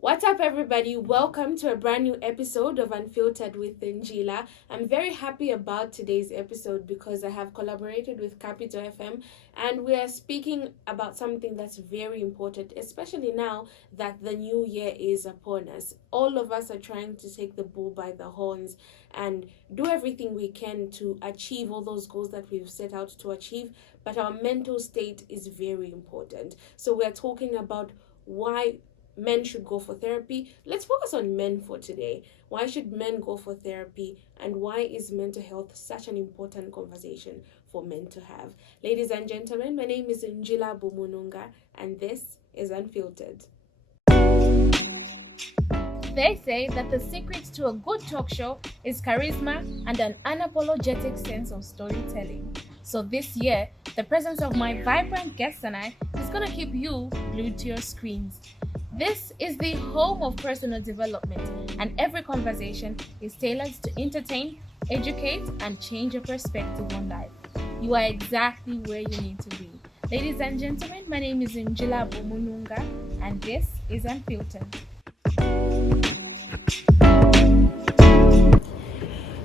What's up, everybody? Welcome to a brand new episode of Unfiltered with Njila. I'm very happy about today's episode because I have collaborated with Capital FM and we are speaking about something that's very important, especially now that the new year is upon us. All of us are trying to take the bull by the horns and do everything we can to achieve all those goals that we've set out to achieve, but our mental state is very important. So we're talking about why men should go for therapy. Let's focus on men for today. Why should men go for therapy, and why is mental health such an important conversation for men to have? Ladies and gentlemen, my name is Njila Bumununga, and this is Unfiltered. They say that the secret to a good talk show is charisma and an unapologetic sense of storytelling. So this year, the presence of my vibrant guests and I is going to keep you glued to your screens. This is the home of personal development, and every conversation is tailored to entertain, educate, and change your perspective on life. You are exactly where you need to be. Ladies and gentlemen, my name is Njila Bumununga, and this is Unfiltered.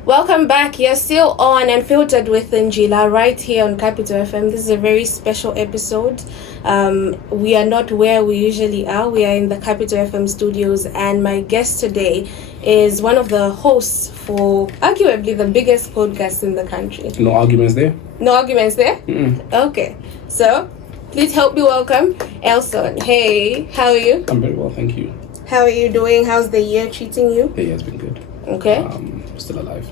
Welcome back. You're still on Unfiltered with Njila right here on Capital FM. This is a very special episode. We are not where we usually are. We are in the Capital FM studios, and my guest today is one of the hosts for arguably the biggest podcast in the country. No arguments there? No arguments there? Mm-mm. Okay. So, please help me welcome Elson. Hey, how are you? I'm very well, thank you. How are you doing? How's the year treating you? The year's been good. Okay. Still alive.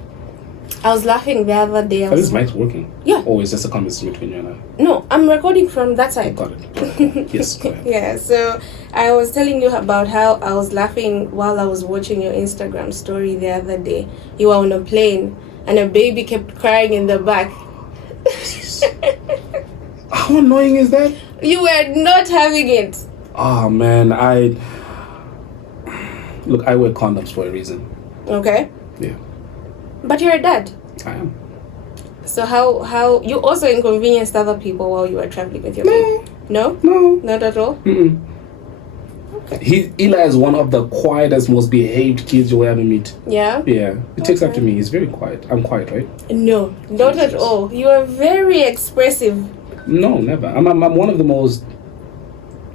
I was laughing the other day. This mic's working? Yeah. Or is this a conversation between you and I? No, I'm recording from that side. Got it. Yes, go ahead. Yeah, so I was telling you about how I was laughing while I was watching your Instagram story the other day. You were on a plane and a baby kept crying in the back. How annoying is that? You were not having it. Oh man, I wear condoms for a reason. Okay. Yeah. But you're a dad. I am. So how you also inconvenienced other people while you were traveling with your baby? No? No. Not at all? Mm-mm. Okay. Eli is one of the quietest, most behaved kids you'll ever meet. Yeah? Yeah. He takes after me. He's very quiet. I'm quiet, right? No, not at all. You are very expressive. No, never. I'm one of the most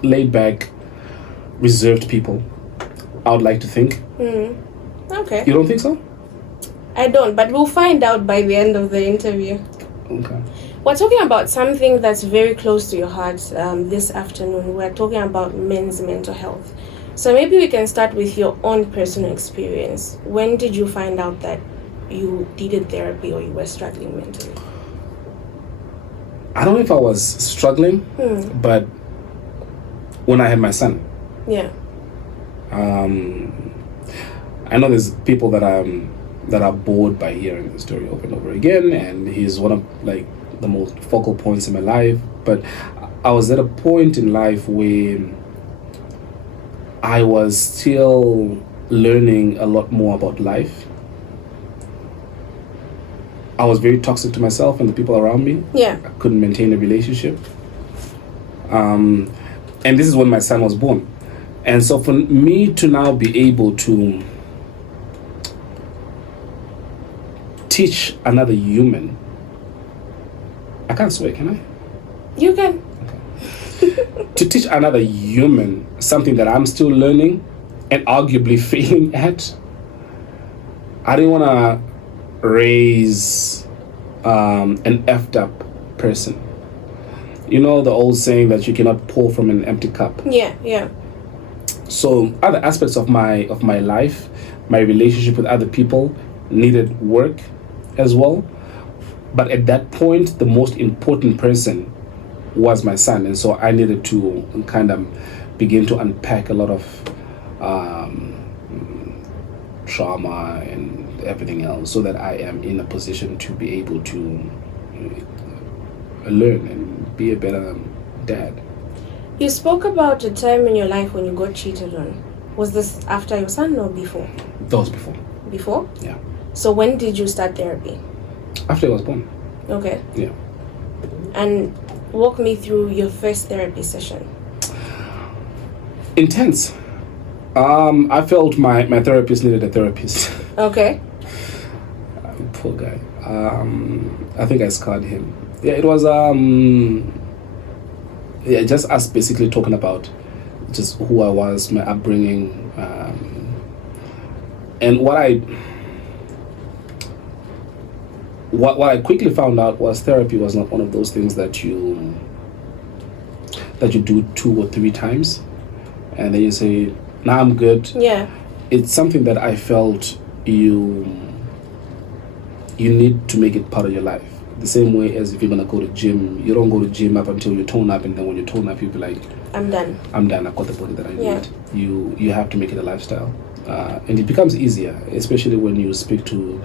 laid back, reserved people, I would like to think. Okay. You don't think so? I don't, but we'll find out by the end of the interview. Okay. We're talking about something that's very close to your heart this afternoon. We're talking about men's mental health. So maybe we can start with your own personal experience. When did you find out that you needed therapy or you were struggling mentally? I don't know if I was struggling, but when I had my son. Yeah. I know there's people that are bored by hearing the story over and over again, and he's one of like the most focal points in my life. But I was at a point in life where I was still learning a lot more about life. I was very toxic to myself and the people around me. Yeah. I couldn't maintain a relationship. And this is when my son was born. And so for me to now be able to teach another human, I can't swear, can I? You can. Okay. To teach another human something that I'm still learning and arguably failing at, I didn't want to raise an effed up person. You know the old saying that you cannot pour from an empty cup. Yeah, yeah. So other aspects of my life, my relationship with other people needed work as well. But at that point, the most important person was my son. And so I needed to kind of begin to unpack a lot of trauma and everything else so that I am in a position to be able to learn and be a better dad. You spoke about a time in your life when you got cheated on. Was this after your son or before? That was before. Before? Yeah. So when did you start therapy? After I was born. Okay. Yeah. And walk me through your first therapy session. Intense. I felt my therapist needed a therapist. Okay. Poor guy. I think I scarred him. Yeah, it was just us basically talking about just who I was, my upbringing, and what I quickly found out was therapy was not one of those things that you do 2 or 3 times, and then you say, "Nah, I'm good." Yeah. It's something that I felt you need to make it part of your life. The same way as if you're gonna go to gym, you don't go to gym up until you tone up, and then when you tone up, you be like, I'm done. I've got the body that I need. Yeah. You have to make it a lifestyle, and it becomes easier, especially when you speak to.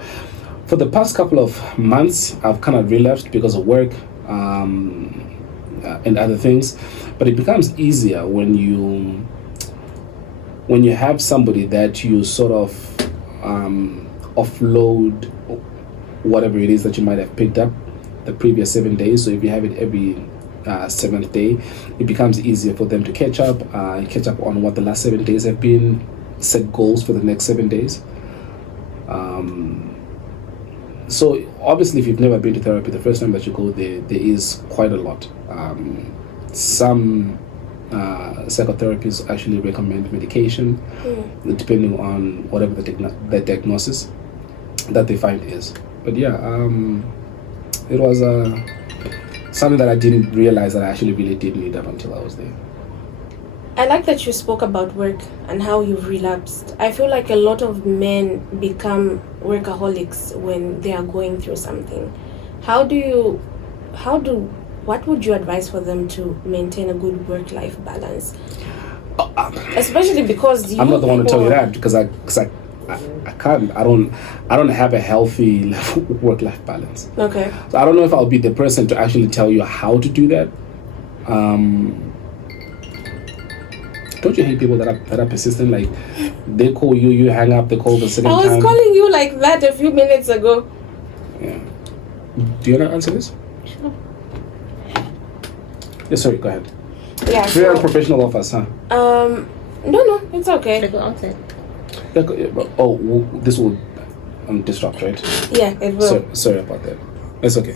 For the past couple of months, I've kind of relapsed because of work and other things, but it becomes easier when you have somebody that you sort of offload whatever it is that you might have picked up the previous 7 days. So if you have it every 7th day, it becomes easier for them to catch up on what the last 7 days have been, set goals for the next 7 days. So obviously, if you've never been to therapy, the first time that you go there is quite a lot. Some psychotherapists actually recommend medication, depending on whatever the diagnosis that they find is. But yeah, it was something that I didn't realize that I actually really did need up until I was there. I like that you spoke about work and how you've relapsed. I feel like a lot of men become workaholics when they are going through something. What would you advise for them to maintain a good work-life balance? Especially because I'm not the one to tell you that because I can't. I don't have a healthy work-life balance. Okay. So I don't know if I'll be the person to actually tell you how to do that. Don't you hate people that are persistent? Like they call you, you hang up, they call the second time. I was calling you like that a few minutes ago. Yeah. Do you want to answer this? Sure. Yeah, sorry, go ahead. Yeah. Very unprofessional of us, huh? No, it's okay. Should I go outside? This will disrupt, right? Yeah, it will. Sorry about that. It's okay.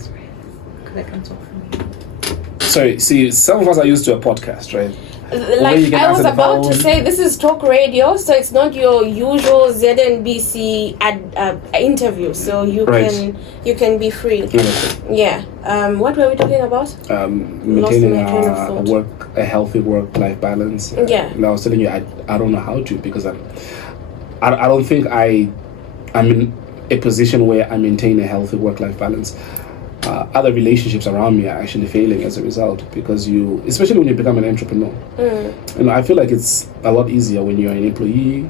Because I can talk from here. Sorry, see, some of us are used to a podcast, right? Like I was about to say, this is talk radio, so it's not your usual ZNBC interview. So you can be free. Okay. Yeah. What were we talking about? Maintaining a healthy work-life balance. Yeah. And I was telling you, I don't know how to because I don't think I'm in a position where I maintain a healthy work-life balance. Other relationships around me are actually failing as a result because especially when you become an entrepreneur. I feel like it's a lot easier when you're an employee.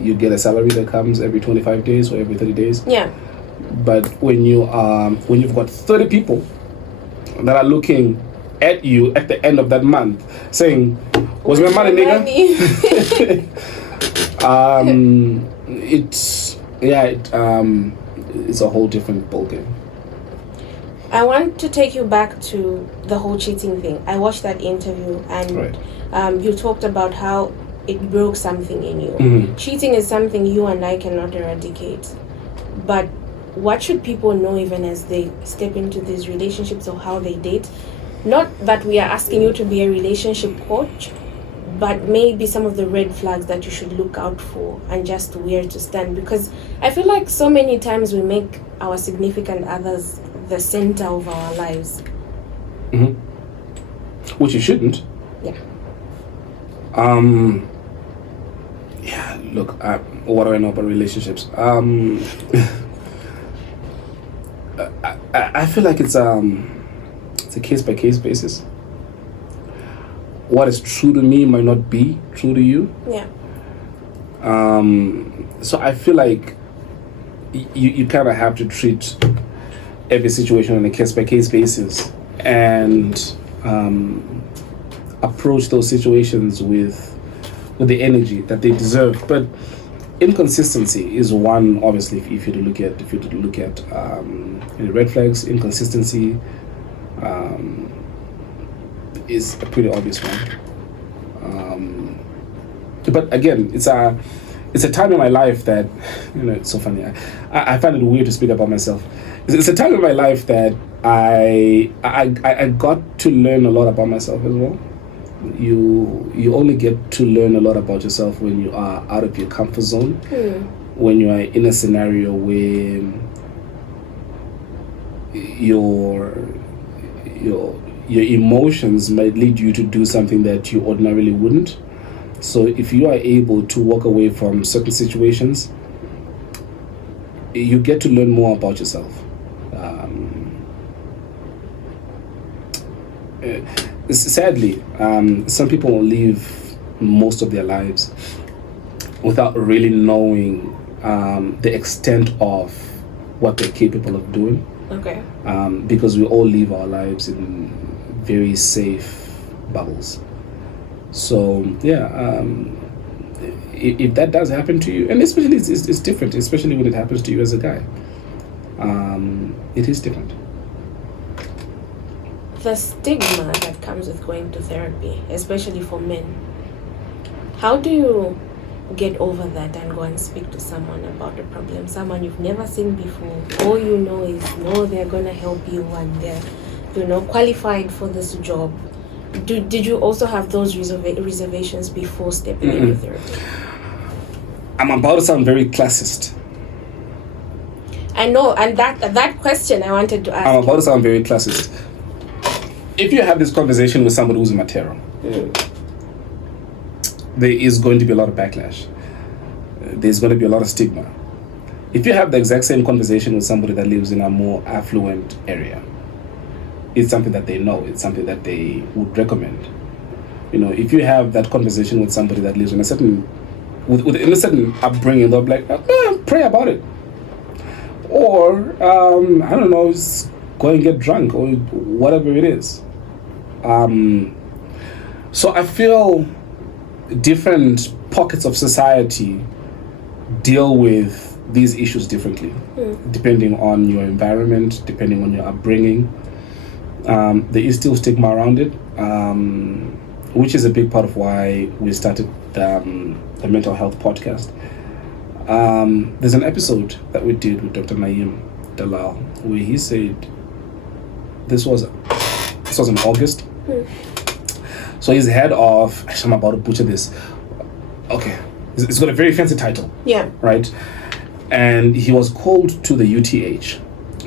You get a salary that comes every 25 days or every 30 days. Yeah. But when you've got 30 people that are looking at you at the end of that month saying, "Where's my money, nigga?" It's a whole different ballgame. I want to take you back to the whole cheating thing. I watched that interview and you talked about how it broke something in you. Mm-hmm. Cheating is something you and I cannot eradicate. But what should people know even as they step into these relationships or how they date? Not that we are asking you to be a relationship coach, but maybe some of the red flags that you should look out for and just where to stand. Because I feel like so many times we make our significant others the center of our lives. Mm-hmm. Which you shouldn't. Yeah. Yeah, look, what do I know about relationships? I feel like it's a case-by-case basis. What is true to me might not be true to you. Yeah. So I feel like you kind of have to treat every situation on a case-by-case basis and approach those situations with the energy that they deserve. But inconsistency is one, obviously, if you look at red flags. Inconsistency is a pretty obvious one. But again, it's a time in my life that, it's so funny. I find it weird to speak about myself. It's a time in my life that I got to learn a lot about myself as well. You only get to learn a lot about yourself when you are out of your comfort zone, when you are in a scenario where your emotions might lead you to do something that you ordinarily wouldn't. So if you are able to walk away from certain situations, you get to learn more about yourself. Sadly, some people live most of their lives without really knowing the extent of what they're capable of doing. Okay. Because we all live our lives in very safe bubbles. So if that does happen to you, and especially it's different, especially when it happens to you as a guy, it is different. The stigma that comes with going to therapy, especially for men, how do you get over that and go and speak to someone about the problem, someone you've never seen before? All you know is, they're going to help you and they're, qualified for this job. Did you also have those reservations before stepping into therapy? I'm about to sound very classist. I know, and that question I wanted to ask. I'm about to sound very classist. If you have this conversation with somebody who's in Matero, there is going to be a lot of backlash. There's going to be a lot of stigma. If you have the exact same conversation with somebody that lives in a more affluent area, it's something that they know. It's something that they would recommend. If you have that conversation with somebody that lives in a certain, within a certain upbringing, they'll be like, pray about it. Or, I don't know, just go and get drunk or whatever it is. So I feel different pockets of society deal with these issues differently, depending on your environment, depending on your upbringing. There is still stigma around it, which is a big part of why we started the mental health podcast. There's an episode that we did with Dr. Naeem Dalal where he said this was in August. So he's head of, I'm about to butcher this. Okay, it's got a very fancy title. Yeah. Right? And he was called to the UTH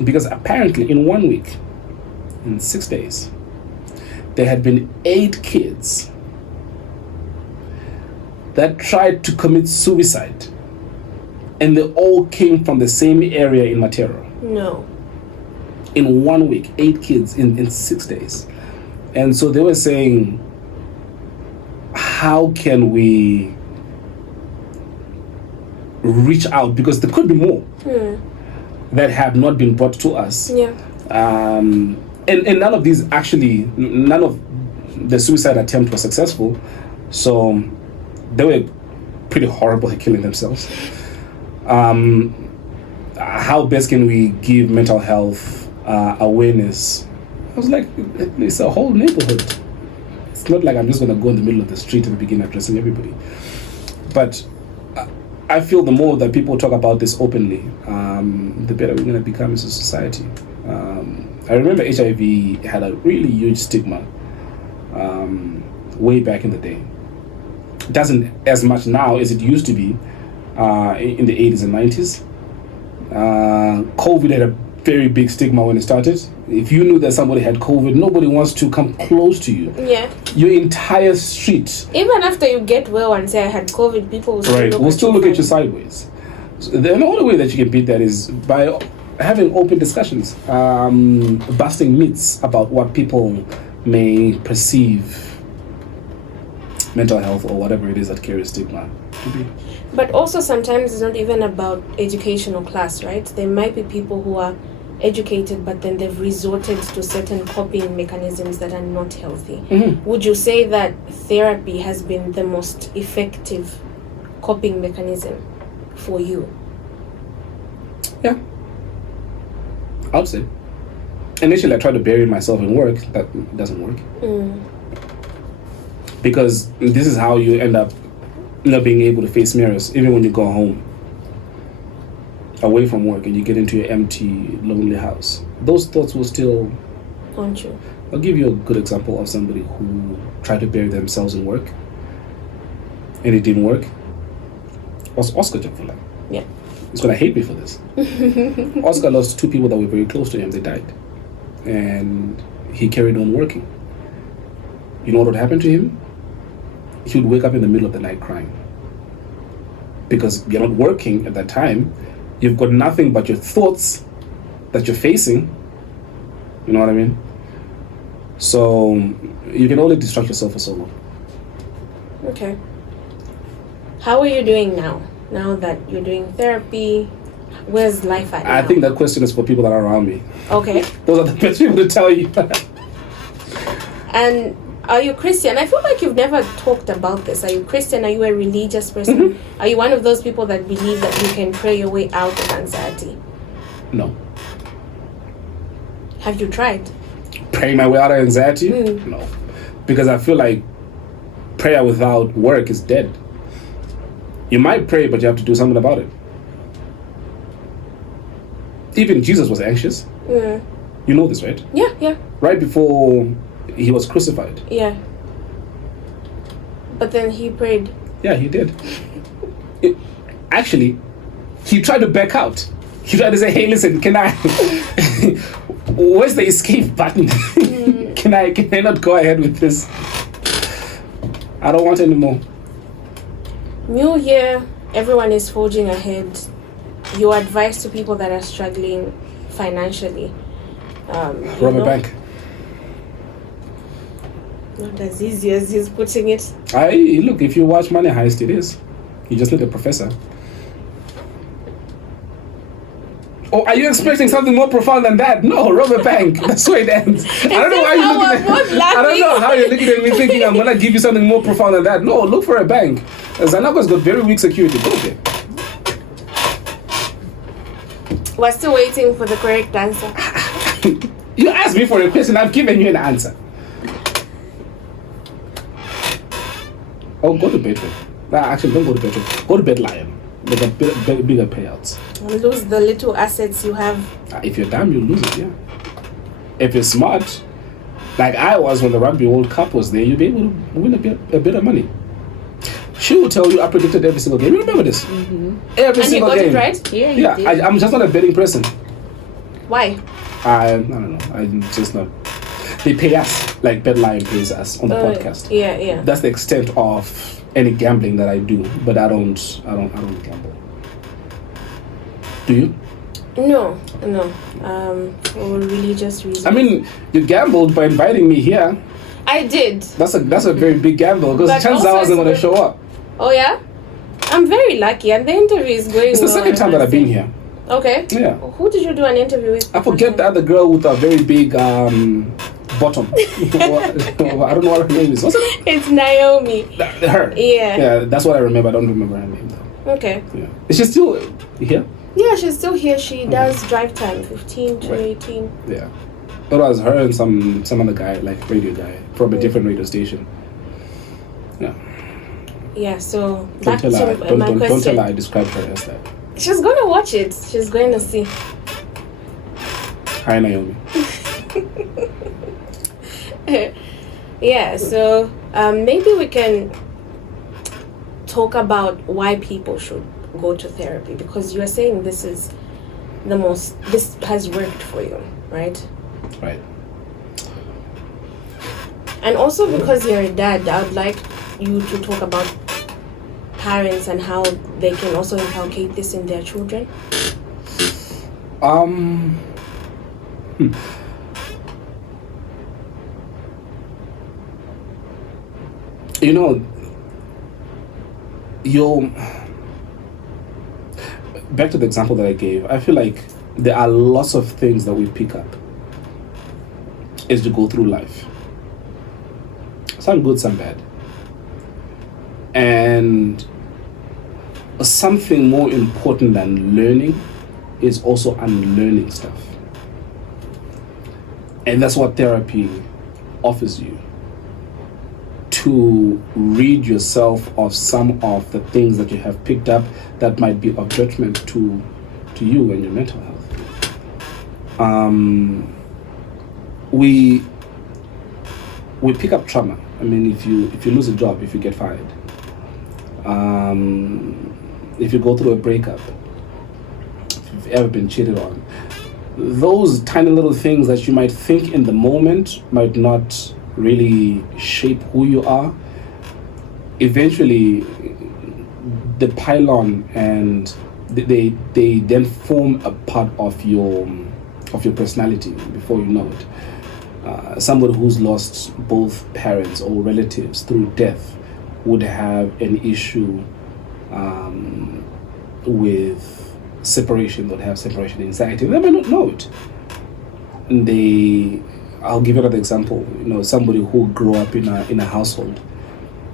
because apparently in 1 week, in 6 days, there had been 8 kids that tried to commit suicide, and they all came from the same area in Matero. No. In 1 week, 8 kids in 6 days. And so they were saying, how can we reach out? Because there could be more that have not been brought to us. Yeah. And none of these actually, none of the suicide attempt was successful. So they were pretty horrible at killing themselves. How best can we give mental health awareness? I was like, it's a whole neighborhood. It's not like I'm just going to go in the middle of the street and begin addressing everybody. But I feel the more that people talk about this openly, the better we're going to become as a society. I remember HIV had a really huge stigma way back in the day. It doesn't as much now as it used to be in the 80s and 90s. COVID had a very big stigma when it started. If you knew that somebody had COVID, nobody wants to come close to you. Yeah. Your entire street. Even after you get well and say I had COVID, people will still look at you sideways. So the only way that you can beat that is by having open discussions, busting myths about what people may perceive mental health or whatever it is that carries stigma to be. But also sometimes it's not even about education or class, right? There might be people who are educated, but then they've resorted to certain coping mechanisms that are not healthy. Would you say that therapy has been the most effective coping mechanism for you? Yeah, I would say. Initially, I tried to bury myself in work. That doesn't work. Because this is how you end up not being able to face mirrors, even when you go home, away from work, and you get into your empty, lonely house. Those thoughts will still haunt you. I'll give you a good example of somebody who tried to bury themselves in work, and it didn't work. Was Oscar Jafula. Yeah. He's gonna hate me for this. Oscar lost 2 people that were very close to him. They died, and he carried on working. You know what would happen to him? He would wake up in the middle of the night crying, because you're not working at that time. You've got nothing but your thoughts that you're facing. You know what I mean? So you can only distract yourself for so long. Okay. How are you doing now? Now that you're doing therapy, where's life at now? I think that question is for people that are around me. Okay. Those are the best people to tell you. And are you Christian? I feel like you've never talked about this. Are you Christian? Are you a religious person? Mm-hmm. Are you one of those people that believe that you can pray your way out of anxiety? No. Have you tried? Praying my way out of anxiety? No. Because I feel like prayer without work is dead. You might pray, but you have to do something about it. Even Jesus was anxious. Mm. You know this, right? Yeah. Right before he was crucified. Yeah. But then he prayed. Yeah, he did. Actually, he tried to back out. He tried to say, hey, listen, can I... Where's the escape button? Can I not go ahead with this? I don't want any more. New year, everyone is forging ahead. Your advice to people that are struggling financially? Rob a bank. Not as easy as he's putting it. Look, if you watch Money Heist, it is. You just need a professor. Oh, are you expecting something more profound than that? No, rob a bank. That's where it ends. I don't know why you're looking at me. I don't know how you're looking at me thinking I'm gonna give you something more profound than that. No, look for a bank. Zanago's got very weak security. Go there. We're still waiting for the correct answer. You asked me for a question, I've given you an answer. Oh, go to Bedroom. Actually, don't go to Bedroom. Go to Bed Lion. They got bigger payouts. And lose the little assets you have. If you're dumb, you lose it, yeah. If you're smart, like I was when the Rugby World Cup was there, you'll be able to win a bit of money. She will tell you I predicted every single game. You remember this? Mm-hmm. Every and single you got game. It right? Yeah, you did. I'm just not a betting person. Why? I don't know. I'm just not. They pay us like Bet Lion pays us on the podcast. Yeah. That's the extent of any gambling that I do, but I don't gamble. Do you? No. For religious reasons. I mean, you gambled by inviting me here. I did. That's a very big gamble because But chances also I wasn't going to it's show up. Oh yeah? I'm very lucky and the interview is going It's the well, second time that I've been here. Okay. Yeah. Who did you do an interview with? I forget the other girl with a very big bottom. I don't know what her name is. What's it? It's Naomi. Her. Yeah. Yeah, that's what I remember. I don't remember her name though. Okay. Yeah. Is she still here? Yeah, she's still here. She does drive time, 15 to 18. Yeah. It was her and some other guy, like radio guy, from a different radio station. Yeah. Yeah, so Don't back to my don't question. tell her I described her as that. She's gonna watch it. She's going to see. Hi, Naomi. Yeah, so maybe we can talk about why people should go to therapy, because you are saying this has worked for you, right? Right. And also because you're a dad, I would like you to talk about parents and how they can also inculcate this in their children. You know, back to the example that I gave, I feel like there are lots of things that we pick up as you go through life. Some good, some bad. And something more important than learning is also unlearning stuff. And that's what therapy offers you. to rid yourself of some of the things that you have picked up that might be of detriment to you and your mental health. We pick up trauma. I mean, if you lose a job, if you get fired, if you go through a breakup, if you've ever been cheated on, those tiny little things that you might think in the moment might not really shape who you are. Eventually, they pile on and they then form a part of your personality before you know it. Somebody who's lost both parents or relatives through death would have an issue with separation, would have separation anxiety. They may not know it. I'll give you another example. Somebody who grew up in a household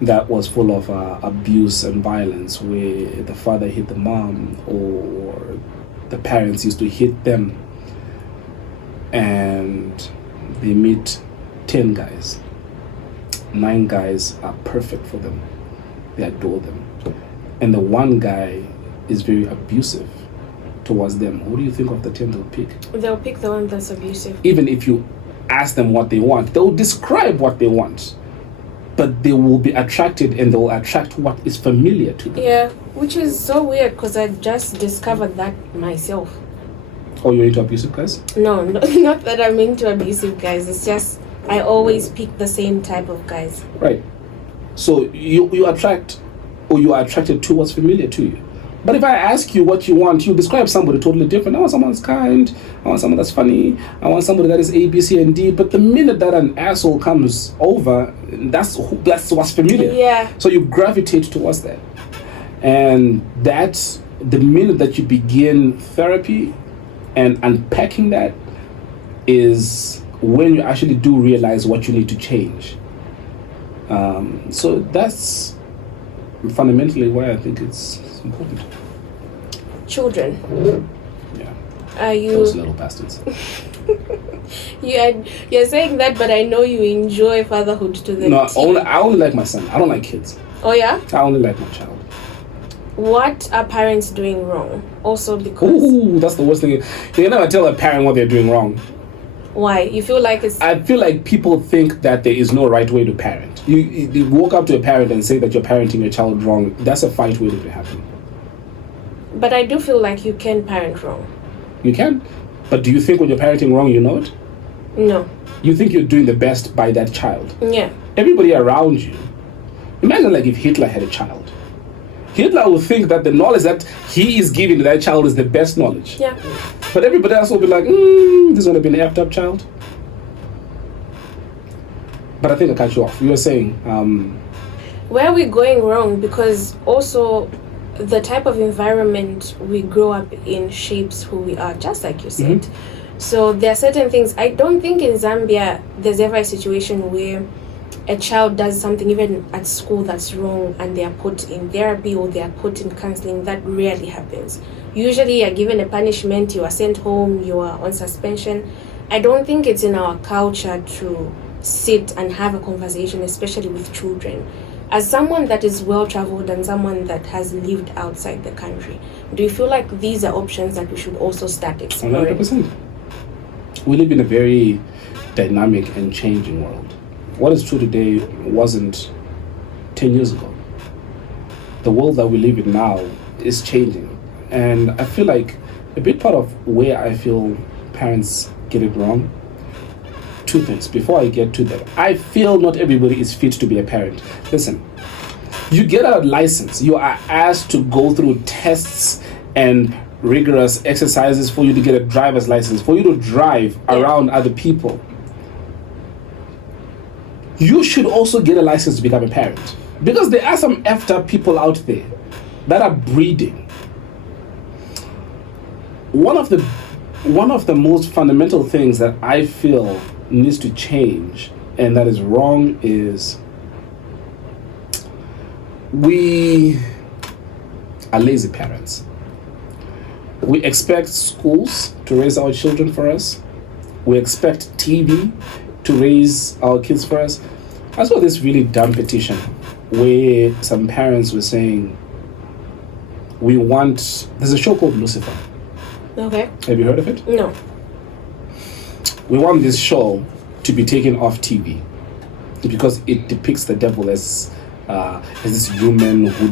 that was full of abuse and violence, where the father hit the mom or the parents used to hit them, and they meet 10 guys. 9 guys are perfect for them. They adore them. And the one guy is very abusive towards them. Who do you think of the 10 they'll pick? They'll pick the one that's abusive. Even if you ask them what they want, they'll describe what they want. But they will be attracted, and they will attract what is familiar to them. Yeah, which is so weird because I just discovered that myself. Oh, you're into abusive guys? No, not that I'm into abusive guys. It's just I always pick the same type of guys. Right. So you attract, or you are attracted to what's familiar to you. But if I ask you what you want, you describe somebody totally different. I want someone that's kind. I want someone that's funny. I want somebody that is A, B, C, and D. But the minute that an asshole comes over, that's what's familiar. Yeah. So you gravitate towards that. And that's the minute that you begin therapy and unpacking that is when you actually do realize what you need to change. So that's fundamentally why I think it's important. Children. Yeah. Are you? Those little bastards. You're saying that, but I know you enjoy fatherhood to the No, T. I only like my son. I don't like kids. Oh yeah? I only like my child. What are parents doing wrong? Also because... Ooh, that's the worst thing. You can never tell a parent what they're doing wrong. Why? You feel like it's... I feel like people think that there is no right way to parent. You walk up to a parent and say that you're parenting your child wrong. That's a fight waiting to happen. But I do feel like you can parent wrong. You can. But do you think when you're parenting wrong, you know it? No. You think you're doing the best by that child. Yeah. Everybody around you. Imagine like if Hitler had a child. Hitler will think that the knowledge that he is giving to that child is the best knowledge. Yeah. But everybody else will be like, this is going to be an effed up child. But I think I cut you off. You were saying... where are we going wrong? Because also the type of environment we grow up in shapes who we are, just like you said. Mm-hmm. So there are certain things. I don't think in Zambia there's ever a situation where a child does something even at school that's wrong and they are put in therapy or they are put in counseling. That rarely happens. Usually you're given a punishment, you are sent home, you are on suspension. I don't think it's in our culture to sit and have a conversation, especially with children. As someone that is well-traveled and someone that has lived outside the country, do you feel like these are options that we should also start exploring? 100%. We live in a very dynamic and changing world. What is true today wasn't 10 years ago. The world that we live in now is changing. And I feel like a big part of where I feel parents get it wrong, two things. Before I get to that, I feel not everybody is fit to be a parent. Listen, you get a license, you are asked to go through tests and rigorous exercises for you to get a driver's license, for you to drive around other people. You should also get a license to become a parent. Because there are some effed up people out there that are breeding. One of the most fundamental things that I feel needs to change and that is wrong is we are lazy parents. We expect schools to raise our children for us. We expect TV to raise our kids for us. I saw this really dumb petition where some parents were saying, there's a show called Lucifer. Okay. Have you heard of it? No. We want this show to be taken off TV because it depicts the devil as this human who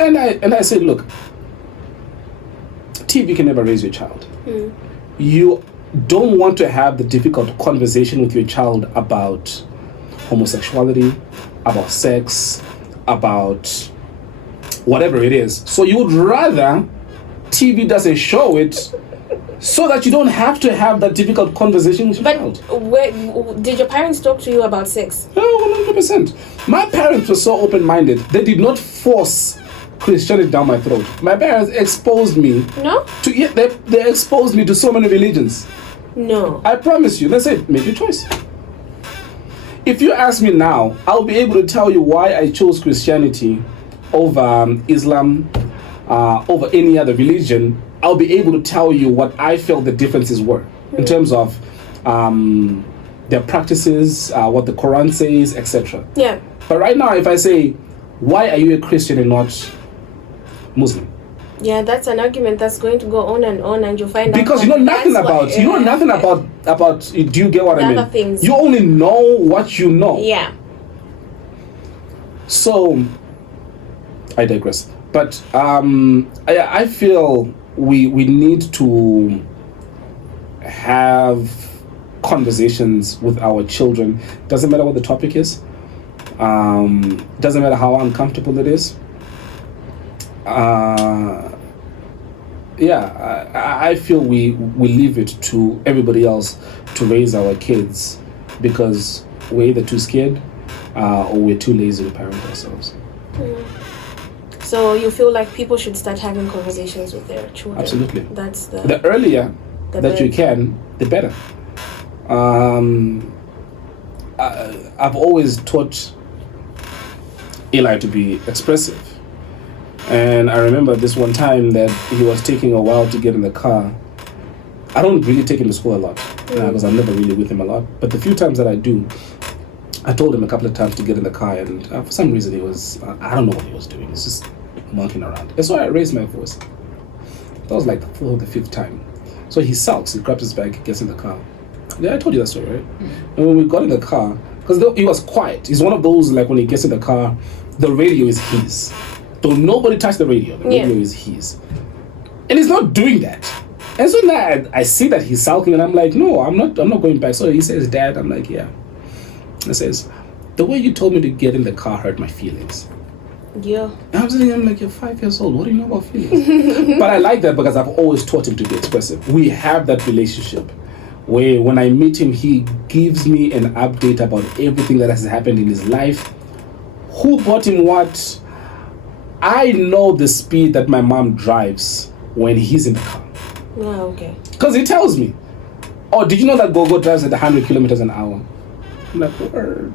and I said, look, TV can never raise your child. You don't want to have the difficult conversation with your child about homosexuality, about sex, about whatever it is. So you would rather TV doesn't show it so that you don't have to have that difficult conversation with your child. But did your parents talk to you about sex? Oh, 100%. My parents were so open-minded. They did not force Christianity down my throat. My parents exposed me. No? They exposed me to so many religions. No. I promise you. They said, make your choice. If you ask me now, I'll be able to tell you why I chose Christianity over Islam, over any other religion. I'll be able to tell you what I felt the differences were in terms of their practices, what the Quran says, etc. Yeah. But right now, if I say, why are you a Christian and not Muslim? Yeah, that's an argument that's going to go on, and you'll find out. Because you know nothing about. You know nothing about. Do you get what I mean? Other things. You only know what you know. Yeah. So, I digress. But I feel we need to have conversations with our children. Doesn't matter what the topic is. Doesn't matter how uncomfortable it is. I feel we leave it to everybody else to raise our kids because we're either too scared or we're too lazy to parent ourselves. So you feel like people should start having conversations with their children? Absolutely. That's the earlier that you can, the better. I've always taught Eli to be expressive. And I remember this one time that he was taking a while to get in the car. I don't really take him to school a lot because I'm never really with him a lot. But the few times that I do, I told him a couple of times to get in the car, and for some reason he was, I don't know what he was doing. He's just monkeying around. And so I raised my voice. That was like the fourth or the fifth time. So he sulks, he grabs his bag, gets in the car. Yeah, I told you that story, right? And when we got in the car, because he was quiet. He's one of those, like when he gets in the car, the radio is his. Don't nobody touch the radio. The radio is his. And he's not doing that. And so now I see that he's sulking and I'm like, no, I'm not going back. So he says, Dad, I'm like, yeah. He says, the way you told me to get in the car hurt my feelings. Yeah. And I'm like, you're 5 years old. What do you know about feelings? But I like that because I've always taught him to be expressive. We have that relationship where when I meet him, he gives me an update about everything that has happened in his life. Who bought him what? I know the speed that my mom drives when he's in the car. Oh, okay. Because he tells me, oh, did you know that Gogo drives at 100 kilometers an hour? I'm like, word.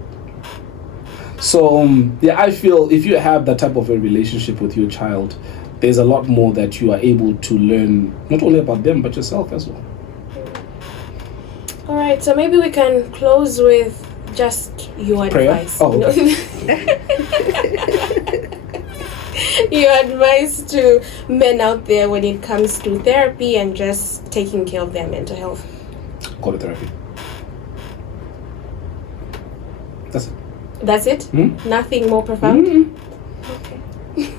So, I feel if you have that type of a relationship with your child, there's a lot more that you are able to learn, not only about them, but yourself as well. All right, so maybe we can close with just your Prayer? advice. Oh, okay. Your advice to men out there when it comes to therapy and just taking care of their mental health. Go to therapy. That's it. That's it? Nothing more profound? Okay.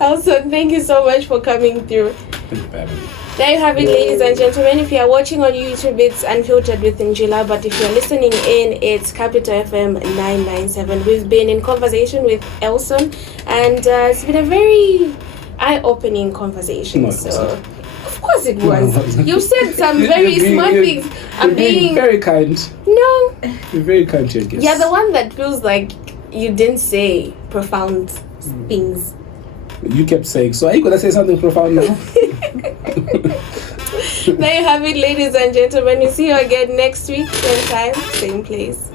Elson, thank you so much for coming through. Thank you for having me. There you have it, ladies and gentlemen. If you are watching on YouTube, it's Unfiltered with Njila, but if you're listening in, it's Capital FM 997. We've been in conversation with Elson, and it's been a very eye-opening conversation. No, so, of course it was. You said some very smart things. I'm being very kind. No. You're very kind to your guests. Yeah, the one that feels like you didn't say profound things. You kept saying, so are you going to say something profound now? There you have it, ladies and gentlemen. We'll see you again next week, same time, same place.